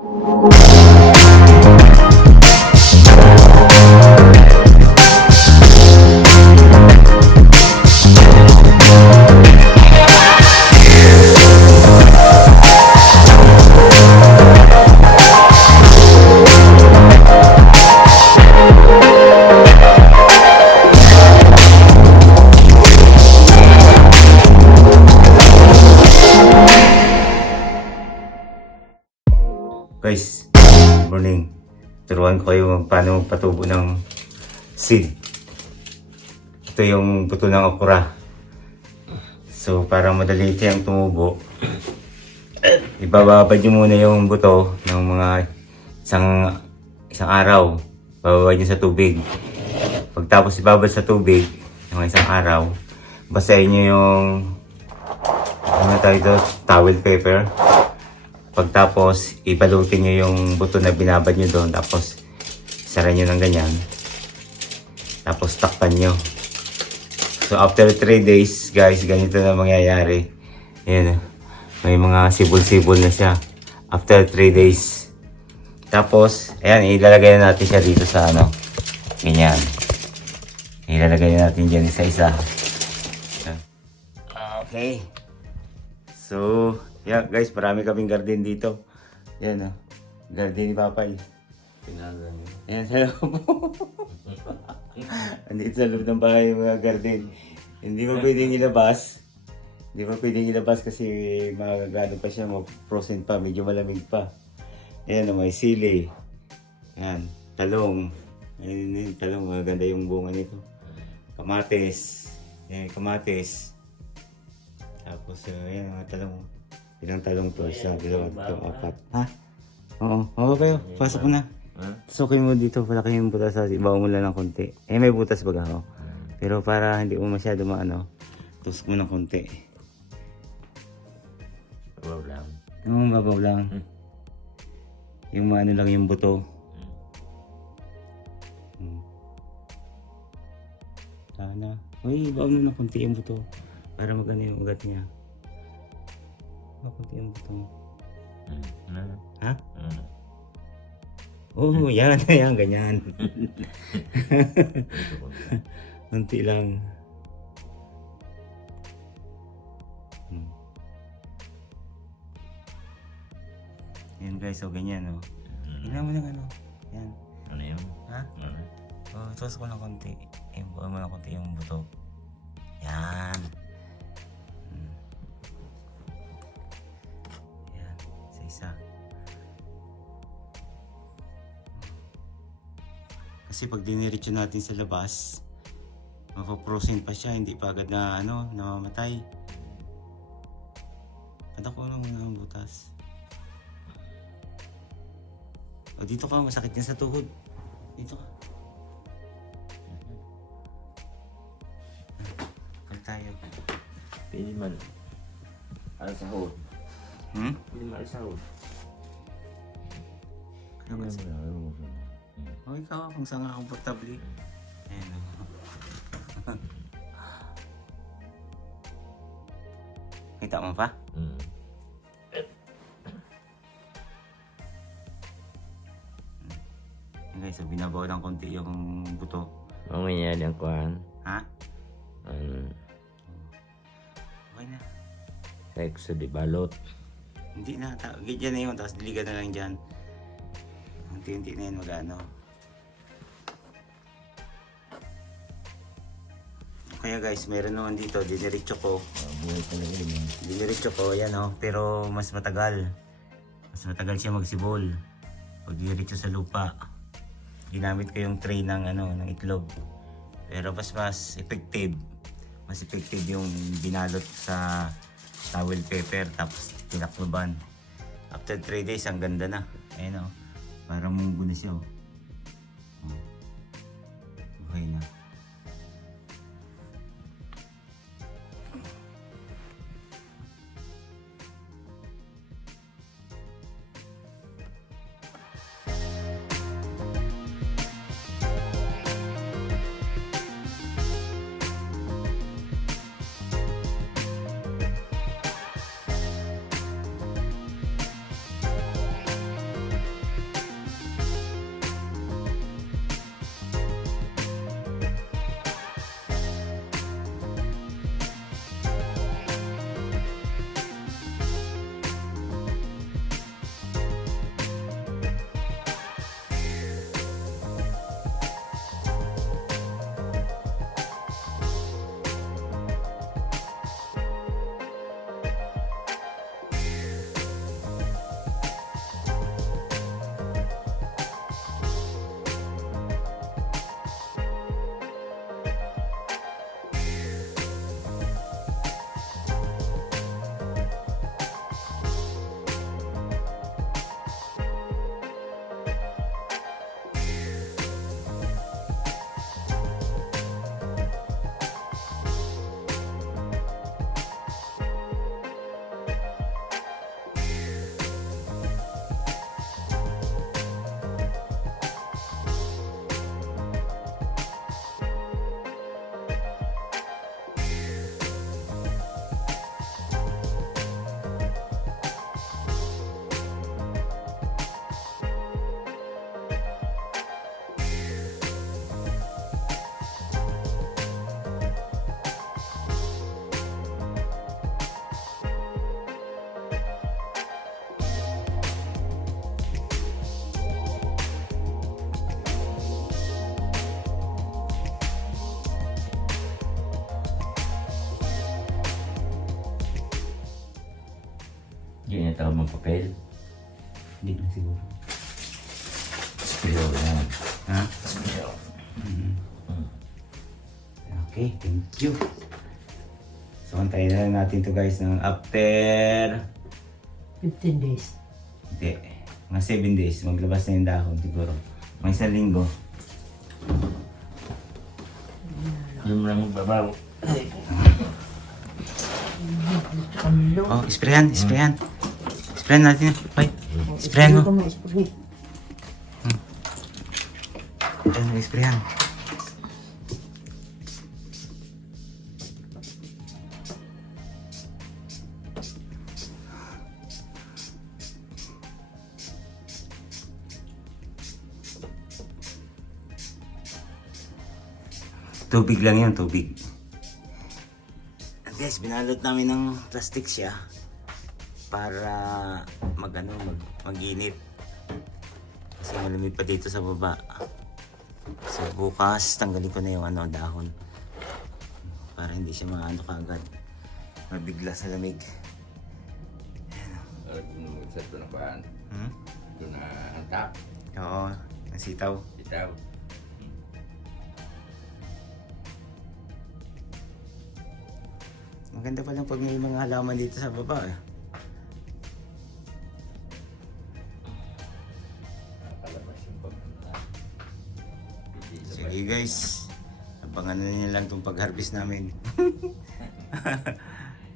Guys, Turuan ko kayo paano magpatubo ng seed. Ito yung buto ng okra. So, para madali siyang tumubo, ibababad nyo muna yung buto ng mga isang isang araw. Bababad nyo sa tubig. Pagtapos ibabad sa tubig, ng isang araw, basahin nyo yung ano tawag ito, towel paper. Pagtapos, ibalutin nyo yung buto na binabad nyo doon. Tapos, sara nyo ng ganyan. Tapos, takpan nyo. So, after 3 days, guys, ganito na mangyayari. Ayan, may mga sibol-sibol na siya. After 3 days. Tapos, ayan, ilalagay na natin siya dito sa ano. Ganyan. Ilalagay na natin dyan isa-isa. Okay. So, yeah guys, marami kaming garden dito. Yan oh. Garden ni Papay. Tinagan niya. Ayan sa loob. Andito sa loob ng bahay mga garden. Hindi pa pwedeng ilabas. Hindi pa pwedeng ilabas kasi magagano pa siya, mag-frozen pa, medyo malamig pa. Ayan, oh, may sili. Ayan, talong. Ayan, yun, talong, maganda yung bunga nito. Kamates. Ayan, kamates. Tapos, uh, ayan, mga talong. Ilang talong to? Isa, dalawa, tatlo, apat. Ha? Oo, oo kayo. Pasok na. Ha? Sukin mo dito, palaki yung butas ibaw mo lang ng konti. Eh, may butas baga ako. Pero para hindi mo masyado maano, tusok mo ng konti. Wow lang. Oo, babaw lang. Hmm. Yung maano lang yung buto. Hmm. Sana. Uy, ibaw mo ng konti yung buto. Para magano yung ugat niya. Ibaw konti yung buto. Hmm. Ano? Ha? Ano? Oo, yan, yan, ganyan. Konti lang. Hmm. Yan guys, so ganyan oh. Hmm. Tingnan mo ng ano. Yan. Ano yun? Ha? Ano? Oh, tos ko ng konti. Ibuan mo ng konti yung buto. Yan. Kasi pag diniretso natin sa labas, mapaprosin pa siya, hindi pa agad na ano, namamatay. Kada ko lang muna ang butas. O dito ka, masakit yan sa tuhod. Dito ka. Kal tayo. Pili man. Al sahod. Hmm? Pili man al sahod. Ano ba Ano mo O ikaw, kung saan ka komportable. Ayan o. Kita mo pa? Hmm. Yan guys, so binabaw ng konti yung buto. Mamaya yan ang kuhan. Ha? Ano? Okay na. Sexo di balot. Hindi na. Ta- Ganyan na yun. Tapos diligan na lang dyan. Unti-unti na yun mag-ano. Kaya guys, meron naman dito. Diniretso ko. Buhay ka na yun. Diniretso ko. Yan oh. Pero mas matagal. Mas matagal siya magsibol. Pag diniretso sa lupa. Ginamit ko yung tray ng ano ng itlog. Pero mas mas effective. Mas effective yung binalot sa towel paper tapos tinakloban. After 3 days, ang ganda na. Ayun oh. Parang munggo na siya oh. Oh. Okay na. Hindi niya tawag papel. Hindi na siguro. Spiro yan. Ha? Spiro. Okay, thank you. So, antayin na lang natin to guys ng after... 15 days. Hindi. Mga 7 days. Maglabas na yung dahon siguro. Mga isang linggo. Ano mo lang babaw. Kamlo. Oh, sprayan, sprayan. Sprayan natin. Ay, sprayan mo. Ito mo, spray. Sprayan, sprayan. Tubig lang yun, tubig. Guys, binalot namin ng plastic siya para mag ano, mag, mag-init. Kasi malamig pa dito sa baba. So bukas, tanggalin ko na yung ano, dahon. Para hindi siya maano kaagad. Mabigla sa lamig. Alam ko na mag-set ko na paan. Hmm? Ito na hantap. Oo, nasitaw. Itaw. Maganda pa lang pag may mga halaman dito sa baba. Eh. Sige guys, abangan na niyo lang itong pag-harvest namin.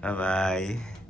Bye-bye.